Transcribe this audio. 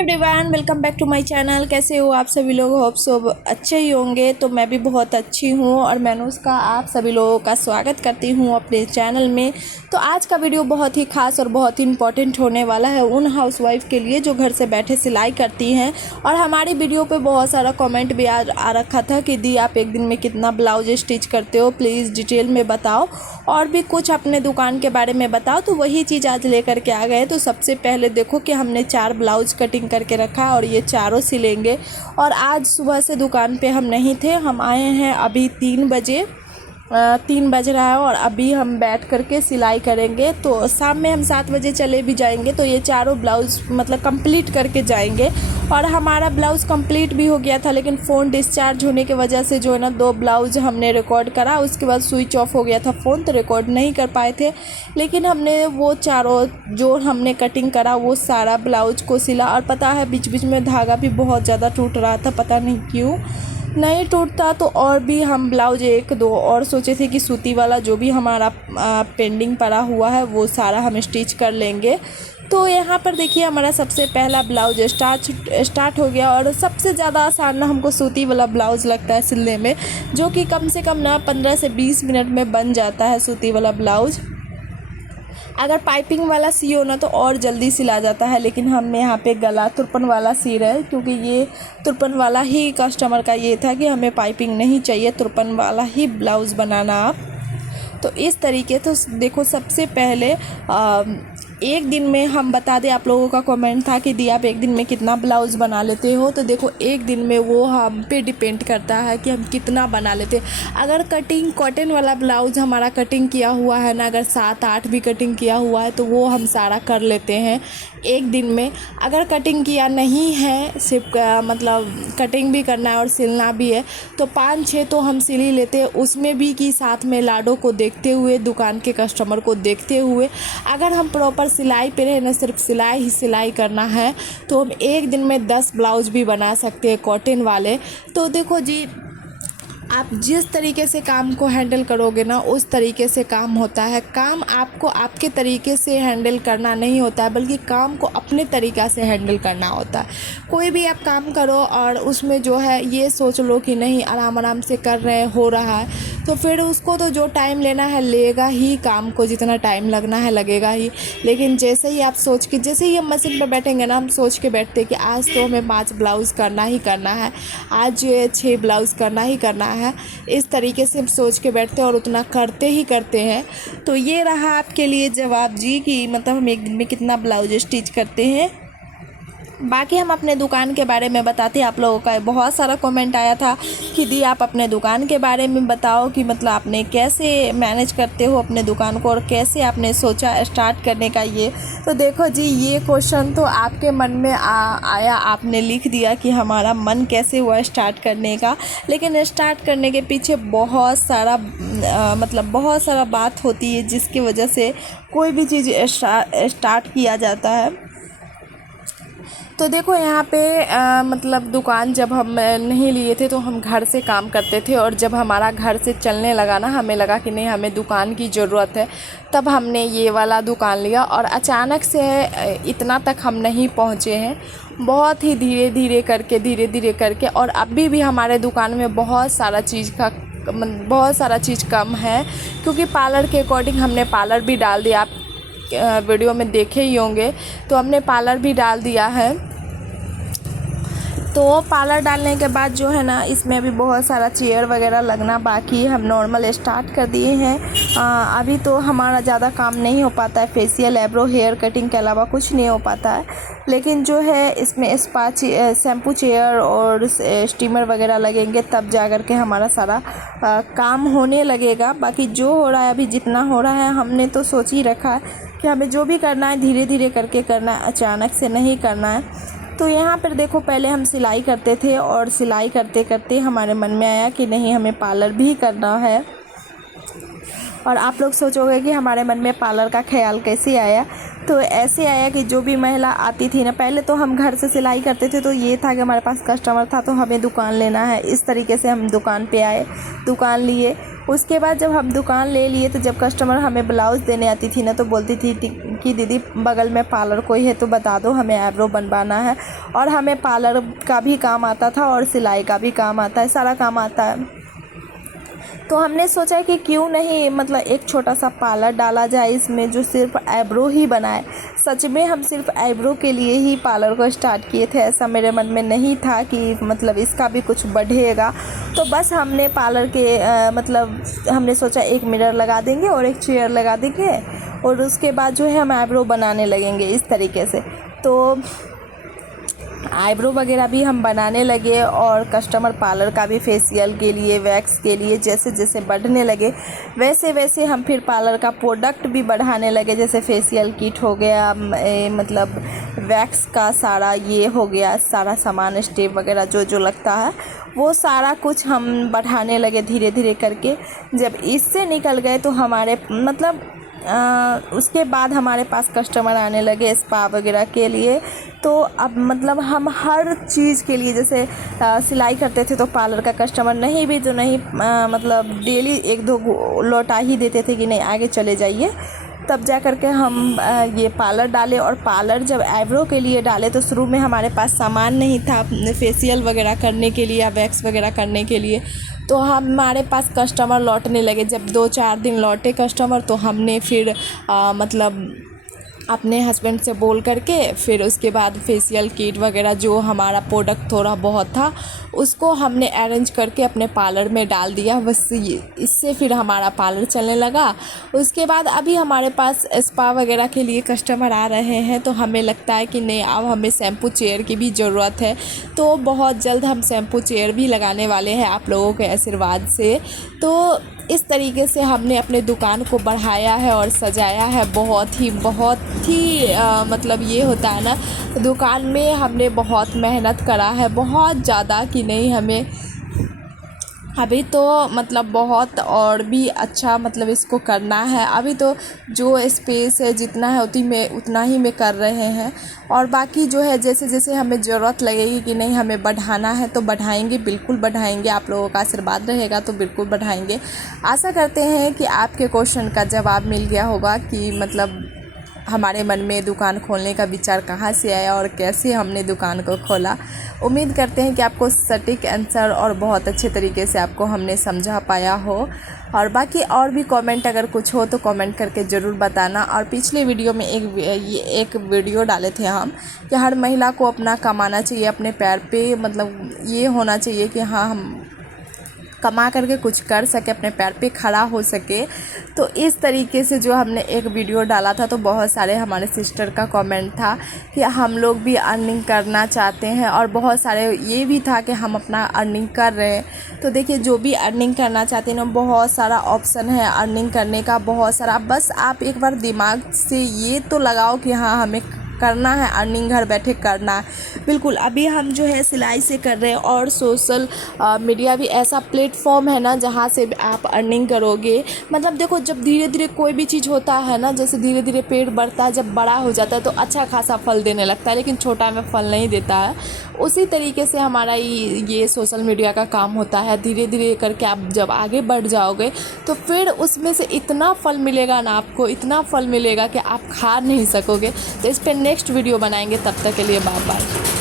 Everyone, welcome back to my channel. कैसे हो आप सभी लोग? होप सो अच्छे ही होंगे। तो मैं भी बहुत अच्छी हूँ और मैंने उसका आप सभी लोगों का स्वागत करती हूँ अपने चैनल में। तो आज का वीडियो बहुत ही खास और बहुत ही इम्पोर्टेंट होने वाला है उन हाउसवाइफ के लिए जो घर से बैठे सिलाई करती हैं। और हमारी वीडियो पे बहुत सारा कमेंट भी आ रखा था कि दी आप एक दिन में कितना ब्लाउज स्टिच करते हो, प्लीज़ डिटेल में बताओ और भी कुछ अपने दुकान के बारे में बताओ। तो वही चीज़ आज लेकर के आ गए। तो सबसे पहले देखो कि हमने 4 ब्लाउज कटिंग करके रखा और ये चारों सिलेंगे। और आज सुबह से दुकान पे हम नहीं थे, हम आए हैं अभी 3 बजे। 3 बज रहा है और अभी हम बैठ करके सिलाई करेंगे। तो शाम में हम 7 बजे चले भी जाएंगे तो ये चारों ब्लाउज़ मतलब कंप्लीट करके जाएंगे। और हमारा ब्लाउज़ कंप्लीट भी हो गया था, लेकिन फ़ोन डिस्चार्ज होने की वजह से जो है ना 2 ब्लाउज़ हमने रिकॉर्ड करा, उसके बाद स्विच ऑफ हो गया था फ़ोन, तो रिकॉर्ड नहीं कर पाए थे। लेकिन हमने वो चारों जो हमने कटिंग करा वो सारा ब्लाउज को सिला। और पता है बीच बीच में धागा भी बहुत ज़्यादा टूट रहा था, पता नहीं क्यों नहीं टूटता। तो और भी हम ब्लाउज 1-2 और सोचे थे कि सूती वाला जो भी हमारा पेंडिंग पड़ा हुआ है वो सारा हम स्टिच कर लेंगे। तो यहाँ पर देखिए हमारा सबसे पहला ब्लाउज स्टार्ट हो गया। और सबसे ज़्यादा आसान ना हमको सूती वाला ब्लाउज़ लगता है सिलने में, जो कि कम से कम ना 15 से 20 मिनट में बन जाता है सूती वाला ब्लाउज़। अगर पाइपिंग वाला सियो ना तो और जल्दी सिला जाता है, लेकिन हम यहाँ पे गला तुरपन वाला सी रहे हैं क्योंकि ये तुरपन वाला ही कस्टमर का ये था कि हमें पाइपिंग नहीं चाहिए, तुरपन वाला ही ब्लाउज़ बनाना आप। तो इस तरीके तो देखो सबसे पहले एक दिन में हम बता दें, आप लोगों का कमेंट था कि दी आप एक दिन में कितना ब्लाउज़ बना लेते हो। तो देखो एक दिन में वो हम पे डिपेंड करता है कि हम कितना बना लेते हैं। अगर कटिंग कॉटन वाला ब्लाउज़ हमारा कटिंग किया हुआ है ना, अगर 7-8 भी कटिंग किया हुआ है तो वो हम सारा कर लेते हैं एक दिन में। अगर कटिंग किया नहीं है, सिर्फ मतलब कटिंग भी करना है और सिलना भी है तो 5-6 तो हम सिल ही लेते हैं, उसमें भी कि साथ में लाडो को देखते हुए, दुकान के कस्टमर को देखते हुए। अगर हम प्रॉपर सिलाई पे रहे ना, सिर्फ सिलाई ही सिलाई करना है तो हम एक दिन में 10 ब्लाउज़ भी बना सकते हैं कॉटन वाले। तो देखो जी, आप जिस तरीके से काम को हैंडल करोगे ना उस तरीके से काम होता है। काम आपको आपके तरीके से हैंडल करना नहीं होता है, बल्कि काम को अपने तरीक़ा से हैंडल करना होता है। कोई भी आप काम करो और उसमें जो है ये सोच लो कि नहीं आराम आराम से कर रहे हो रहा है, तो फिर उसको तो जो टाइम लेना है लेगा ही, काम को जितना टाइम लगना है लगेगा ही। लेकिन जैसे ही आप जैसे ही हम मशीन पर बैठेंगे ना, हम सोच के बैठते कि आज तो हमें 5 ब्लाउज़ करना ही करना है, आज 6 ब्लाउज़ करना ही करना है। इस तरीके से हम सोच के बैठते हैं और उतना करते ही करते हैं। तो ये रहा आपके लिए जवाब जी कि मतलब हम एक दिन में कितना ब्लाउज स्टिच करते हैं। बाकी हम अपने दुकान के बारे में बताते हैं। आप लोगों का बहुत सारा कमेंट आया था कि दी आप अपने दुकान के बारे में बताओ कि मतलब आपने कैसे मैनेज करते हो अपने दुकान को और कैसे आपने सोचा स्टार्ट करने का ये। तो देखो जी, ये क्वेश्चन तो आपके मन में आया, आपने लिख दिया कि हमारा मन कैसे हुआ स्टार्ट करने का। लेकिन स्टार्ट करने के पीछे बहुत सारा मतलब बहुत सारा बात होती है जिसकी वजह से कोई भी चीज़ स्टार्ट किया जाता है। तो देखो यहाँ पे मतलब दुकान जब हम नहीं लिए थे तो हम घर से काम करते थे, और जब हमारा घर से चलने लगा ना, हमें लगा कि नहीं हमें दुकान की ज़रूरत है, तब हमने ये वाला दुकान लिया। और अचानक से इतना तक हम नहीं पहुँचे हैं, बहुत ही धीरे धीरे करके। और अभी भी हमारे दुकान में बहुत सारा चीज़ कम है, क्योंकि पार्लर के अकॉर्डिंग हमने पार्लर भी डाल दिया। आप वीडियो में देखे ही होंगे, तो हमने पार्लर भी डाल दिया है। तो पार्लर डालने के बाद जो है ना, इसमें अभी बहुत सारा चेयर वगैरह लगना बाकी है। हम नॉर्मल स्टार्ट कर दिए हैं। अभी तो हमारा ज़्यादा काम नहीं हो पाता है, फेशियल, आईब्रो, हेयर कटिंग के अलावा कुछ नहीं हो पाता है। लेकिन जो है इसमें शैम्पू चेयर और स्टीमर वगैरह लगेंगे, तब जा कर के हमारा सारा काम होने लगेगा। बाकी जो हो रहा है अभी, जितना हो रहा है, हमने तो सोच ही रखा है कि हमें जो भी करना है धीरे धीरे करके करना है, अचानक से नहीं करना है। तो यहाँ पर देखो, पहले हम सिलाई करते थे और सिलाई करते करते हमारे मन में आया कि नहीं हमें पार्लर भी करना है। और आप लोग सोचोगे कि हमारे मन में पार्लर का ख्याल कैसे आया। तो ऐसे आया कि जो भी महिला आती थी ना, पहले तो हम घर से सिलाई करते थे तो ये था कि हमारे पास कस्टमर था तो हमें दुकान लेना है, इस तरीके से हम दुकान पे आए, दुकान लिए। उसके बाद जब हम दुकान ले लिए तो जब कस्टमर हमें ब्लाउज़ देने आती थी ना तो बोलती थी कि दीदी बगल में पार्लर कोई है तो बता दो, हमें आईब्रो बनवाना है। और हमें पार्लर का भी काम आता था और सिलाई का भी काम आता है, सारा काम आता है। तो हमने सोचा कि क्यों नहीं मतलब एक छोटा सा पार्लर डाला जाए इसमें, जो सिर्फ आईब्रो ही बनाए। सच में हम सिर्फ आईब्रो के लिए ही पार्लर को स्टार्ट किए थे, ऐसा मेरे मन में नहीं था कि मतलब इसका भी कुछ बढ़ेगा। तो बस हमने पार्लर के मतलब हमने सोचा एक मिरर लगा देंगे और एक चेयर लगा देंगे और उसके बाद जो है हम आईब्रो बनाने लगेंगे इस तरीके से। तो आईब्रो वगैरह भी हम बनाने लगे और कस्टमर पार्लर का भी फेशियल के लिए, वैक्स के लिए जैसे जैसे बढ़ने लगे वैसे वैसे हम फिर पार्लर का प्रोडक्ट भी बढ़ाने लगे। जैसे फेशियल किट हो गया, मतलब वैक्स का सारा ये हो गया, सारा सामान स्टेप वगैरह जो जो लगता है वो सारा कुछ हम बढ़ाने लगे धीरे धीरे करके। जब इससे निकल गए तो हमारे मतलब उसके बाद हमारे पास कस्टमर आने लगे स्पा वगैरह के लिए। तो अब मतलब हम हर चीज़ के लिए, जैसे सिलाई करते थे तो पार्लर का कस्टमर नहीं भी तो नहीं, मतलब डेली एक दो लौटा ही देते थे कि नहीं आगे चले जाइए। तब जा कर के हम ये पार्लर डाले। और पार्लर जब आईब्रो के लिए डाले तो शुरू में हमारे पास सामान नहीं था फेशियल वगैरह करने के लिए या वैक्स वगैरह करने के लिए। तो हमारे पास कस्टमर लौटने लगे। जब 2-4 दिन लौटे कस्टमर तो हमने फिर मतलब अपने हस्बैंड से बोल करके फिर उसके बाद फेशियल किट वगैरह जो हमारा प्रोडक्ट थोड़ा बहुत था उसको हमने अरेंज करके अपने पार्लर में डाल दिया। बस इससे फिर हमारा पार्लर चलने लगा। उसके बाद अभी हमारे पास स्पा वगैरह के लिए कस्टमर आ रहे हैं तो हमें लगता है कि नहीं अब हमें शैम्पू चेयर की भी ज़रूरत है। तो बहुत जल्द हम शैम्पू चेयर भी लगाने वाले हैं आप लोगों के आशीर्वाद से। तो इस तरीके से हमने अपने दुकान को बढ़ाया है और सजाया है बहुत ही मतलब ये होता है ना, दुकान में हमने बहुत मेहनत करा है, बहुत ज़्यादा कि नहीं हमें अभी तो मतलब बहुत और भी अच्छा मतलब इसको करना है। अभी तो जो स्पेस है जितना है उतना ही में कर रहे हैं। और बाकी जो है जैसे जैसे हमें ज़रूरत लगेगी कि नहीं हमें बढ़ाना है तो बढ़ाएंगे, बिल्कुल बढ़ाएंगे। आप लोगों का आशीर्वाद रहेगा तो बिल्कुल बढ़ाएंगे। आशा करते हैं कि आपके क्वेश्चन का जवाब मिल गया होगा कि मतलब हमारे मन में दुकान खोलने का विचार कहाँ से आया और कैसे हमने दुकान को खोला। उम्मीद करते हैं कि आपको सटीक आंसर और बहुत अच्छे तरीके से आपको हमने समझा पाया हो। और बाकी और भी कमेंट अगर कुछ हो तो कमेंट करके ज़रूर बताना। और पिछले वीडियो में एक वीडियो डाले थे हम कि हर महिला को अपना कमाना चाहिए, अपने पैर पे मतलब ये होना चाहिए कि हाँ हम कमा करके कुछ कर सके, अपने पैर पे खड़ा हो सके। तो इस तरीके से जो हमने एक वीडियो डाला था तो बहुत सारे हमारे सिस्टर का कमेंट था कि हम लोग भी अर्निंग करना चाहते हैं। और बहुत सारे ये भी था कि हम अपना अर्निंग कर रहे हैं। तो देखिए जो भी अर्निंग करना चाहते हैं ना, बहुत सारा ऑप्शन है अर्निंग करने का, बहुत सारा। बस आप एक बार दिमाग से ये तो लगाओ कि हाँ हमें करना है अर्निंग, घर बैठे करना है। बिल्कुल अभी हम जो है सिलाई से कर रहे हैं और सोशल मीडिया भी ऐसा प्लेटफॉर्म है ना जहाँ से आप अर्निंग करोगे। मतलब देखो जब धीरे धीरे कोई भी चीज़ होता है ना, जैसे धीरे धीरे पेड़ बढ़ता है, जब बड़ा हो जाता है तो अच्छा खासा फल देने लगता है, लेकिन छोटा में फल नहीं देता है। उसी तरीके से हमारा ये सोशल मीडिया का काम होता है। धीरे धीरे करके आप जब आगे बढ़ जाओगे तो फिर उसमें से इतना फल मिलेगा ना, आपको इतना फल मिलेगा कि आप खा नहीं सकोगे। तो इस पर नेक्स्ट वीडियो बनाएंगे, तब तक के लिए बाय बाय।